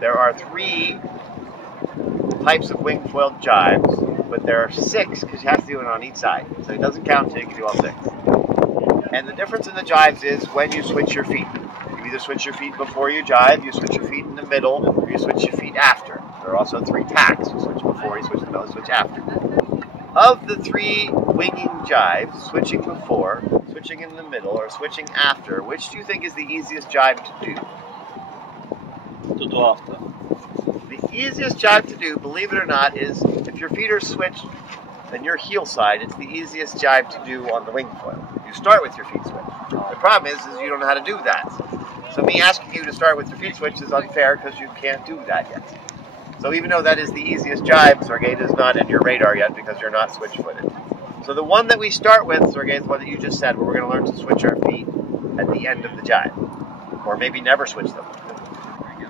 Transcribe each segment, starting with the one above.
There are 3 types of wingfoil jibes, but there are 6 because you have to do it on each side. So it doesn't count until you can do all 6. And the difference in the jibes is when you switch your feet. You either switch your feet before you jibe, you switch your feet in the middle, or you switch your feet after. There are also 3 tacks. You switch before, you switch in the middle, you switch after. Of the 3 winging jibes, switching before, switching in the middle, or switching after, which do you think is the easiest jibe to do? To do after. The easiest jibe to do, believe it or not, is if your feet are switched and your heel side, it's the easiest jibe to do on the wingfoil. You start with your feet switched. The problem is you don't know how to do that. So me asking you to start with your feet switched is unfair because you can't do that yet. So even though that is the easiest jibe, Sergey is not in your radar yet because you're not switch-footed. So the one that we start with, Sergey, is the one that you just said, where we're going to learn to switch our feet at the end of the jibe. Or maybe never switch them.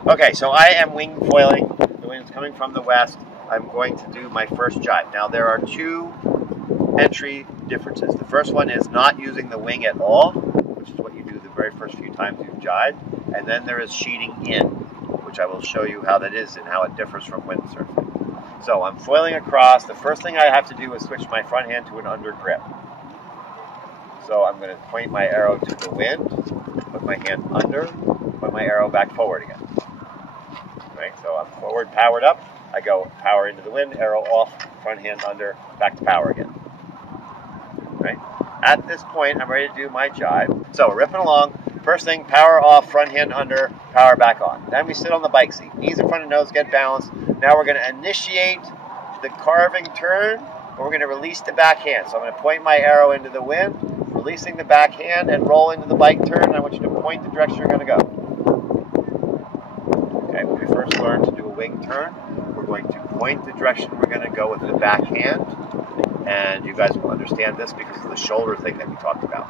Okay, so I am wing-foiling. The wind's coming from the west. I'm going to do my first jibe. Now there are 2 entry differences. The first one is not using the wing at all, which is what you do the very first few times you jibe. And then there is sheeting in, which I will show you how that is and how it differs from windsurfing. So I'm foiling across. The first thing I have to do is switch my front hand to an under grip. So I'm going to point my arrow to the wind, put my hand under, put my arrow back forward again. Right, so I'm forward, powered up. I go power into the wind, arrow off, front hand under, back to power again. Right? At this point, I'm ready to do my jibe. So we're ripping along. First thing, power off, front hand under, power back on. Then we sit on the bike seat. Knees in front of nose, get balanced. Now we're going to initiate the carving turn, and we're going to release the back hand. So I'm going to point my arrow into the wind, releasing the back hand, and roll into the bike turn. And I want you to point the direction you're going to go. Okay, when we first learn to do a wing turn, we're going to point the direction we're going to go with the back hand. And you guys will understand this because of the shoulder thing that we talked about.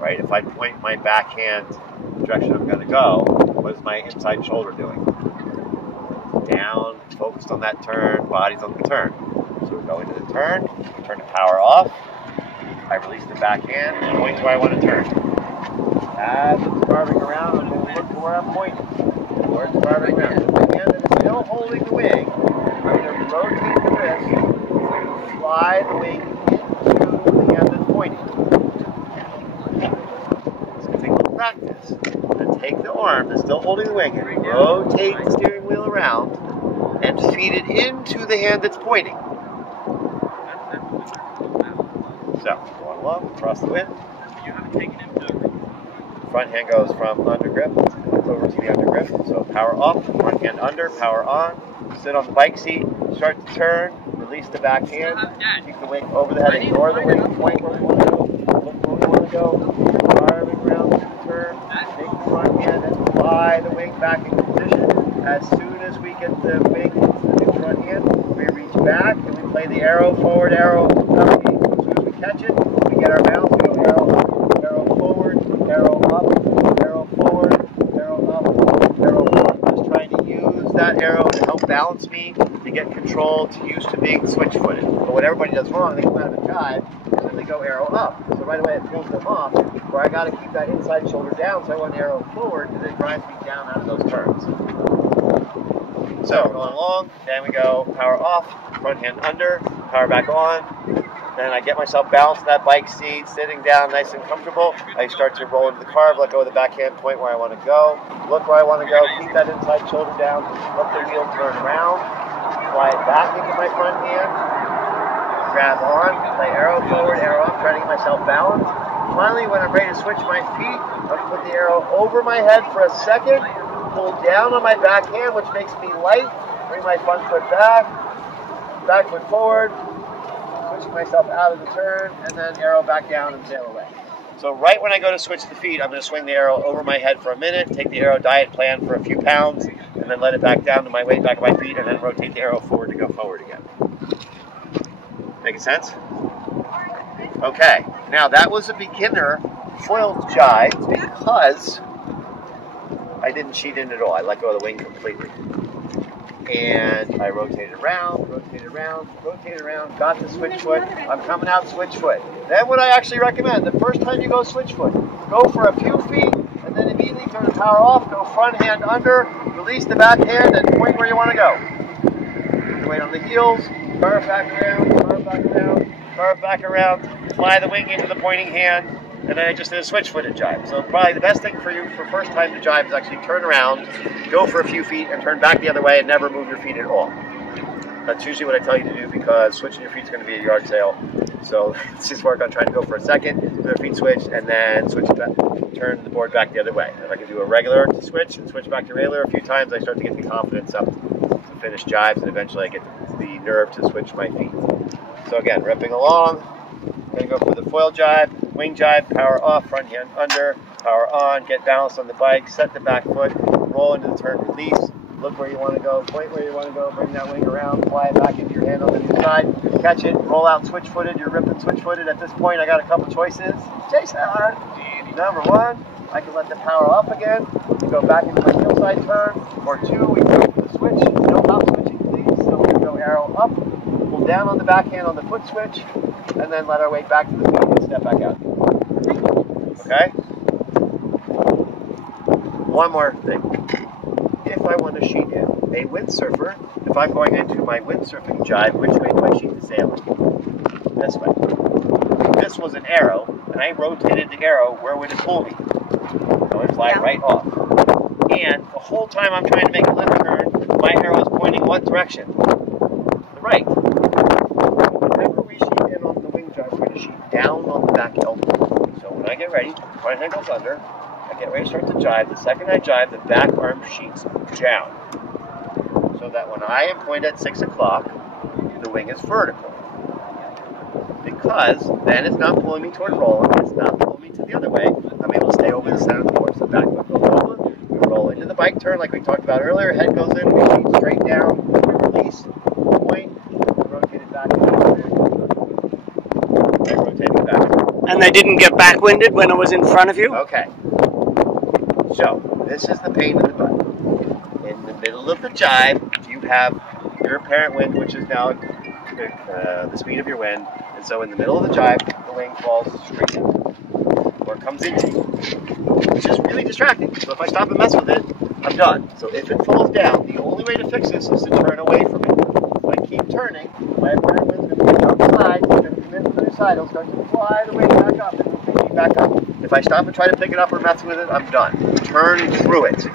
Right? If I point my back hand the direction I'm going to go, what is my inside shoulder doing? Down, focused on that turn, body's on the turn. So we go into the turn the power off. I release the back hand and point to where I want to turn. As it's carving around, I'm going to look to where I'm pointing. Where it's carving around. If the hand is still holding the wing, I'm going to rotate the wrist to fly the wing into the hand that's pointing. Practice. And take the arm that's still holding the wing and rotate the steering wheel around and feed it into the hand that's pointing. So, going along, across the wind. Front hand goes from under grip over to the under grip. So power off, front hand under, power on. Sit on the bike seat, start to turn, release the back hand, keep the wing over the head, ignore the wing, point where we want to go, look where we want to go, carving around the turn, take the front hand and fly the wing back into position. As soon as we get the wing into the new front hand, we reach back and we play the arrow forward, arrow up. As soon as we catch it, we get our bounce, we go arrow up, arrow forward, arrow up, arrow forward, arrow up, arrow forward. Just trying to use that arrow to help balance me, to get control, to used to being switch-footed. But what everybody does wrong, they come out of a jibe, is then they go arrow up. So right away it pulls them off, where I got to keep that inside shoulder down, so I want arrow forward, because it drives me down out of those turns. So we're going along, then we go power off, front hand under, power back on. Then I get myself balanced in that bike seat, sitting down nice and comfortable. I start to roll into the carve, let go of the backhand, point where I want to go, look where I want to go, keep that inside shoulder down, let the wheel turn around, fly it back into my front hand, grab on, play arrow forward, arrow up, trying to get myself balanced. Finally, when I'm ready to switch my feet, I'm going to put the arrow over my head for a second, pull down on my backhand, which makes me light, bring my front foot back, back foot forward, switching myself out of the turn, and then arrow back down and sail away. So right when I go to switch the feet, I'm going to swing the arrow over my head for a minute, take the arrow diet plan for a few pounds, and then let it back down to my weight back of my feet, and then rotate the arrow forward to go forward again. Making sense? Okay, now that was a beginner foil jibe because I didn't cheat in at all. I let go of the wing completely. And I rotated around, got the switch foot. I'm coming out switch foot. Then what I actually recommend, the first time you go switch foot, go for a few feet, and then immediately turn the power off, go front hand under, release the backhand and point where you want to go. Put the weight on the heels, carve back around, carve back around, carve back around, fly the wing into the pointing hand, and then I just did a switch-footed jibe. So probably the best thing for you for first time to jibe is actually turn around, go for a few feet, and turn back the other way and never move your feet at all. That's usually what I tell you to do because switching your feet is going to be a yard sale. So let's just work on trying to go for a second, do a feet switch, and then switch it back, turn the board back the other way. If I can do a regular switch and switch back to regular a few times, I start to get the confidence up to finish jibes, and eventually I get the nerve to switch my feet. So again, ripping along, going to go for the foil jibe, wing jibe, power off, front hand under, power on, get balanced on the bike, set the back foot, roll into the turn, release, look where you want to go, point where you want to go, bring that wing around, fly it back into your hand on the inside, catch it, roll out switch-footed, you're ripping switch-footed. At this point, I got a couple choices. Jason, number one, I can let the power off again, go back into my heel side turn, or two, we go for the switch, no hop switching please, so we go arrow up, pull down on the backhand on the foot switch, and then let our weight back to the feet and step back out. Okay? One more thing. If I want to sheet in a windsurfer, if I'm going into my windsurfing jibe, which way do I sheet the sail in? This way. If this was an arrow, and I rotated the arrow, where would it pull me? It would fly right off. And the whole time I'm trying to make a left turn, my arrow is pointing what direction? The right. Whenever we sheet in on the wing jibe, we're going to sheet down on the back elbow. So when I get ready, right hand goes under, I get ready to start to jibe. The second I jibe, the back arm sheets down. So that when I am pointed at 6 o'clock, the wing is vertical. Because then it's not pulling me toward rolling, it's not pulling me to the other way. I'm able to stay over the center of the board. So back foot goes over, we roll into the bike turn like we talked about earlier, head goes in, we sheet straight down, we release, point, rotate it back. Rotate it back. And they didn't get backwinded when it was in front of you? Okay. So, this is the pain in the butt. In the middle of the jibe, you have your apparent wind, which is now the speed of your wind. And so in the middle of the jibe, the wing falls straight in, or comes into you, which is really distracting. So if I stop and mess with it, I'm done. So if it falls down, the only way to fix this is to turn away from it. If I keep turning, my apparent wind's going to be outside, it's going to come in from the other side, it'll start to fly the wing back up, and it'll pick me back up. If I stop and try to pick it up or mess with it, I'm done. Turn through it.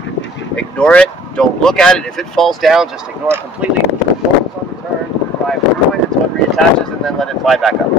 Ignore it. Don't look at it. If it falls down, just ignore it completely. Focus on the turn. Fly through it until it reattaches, and then let it fly back up.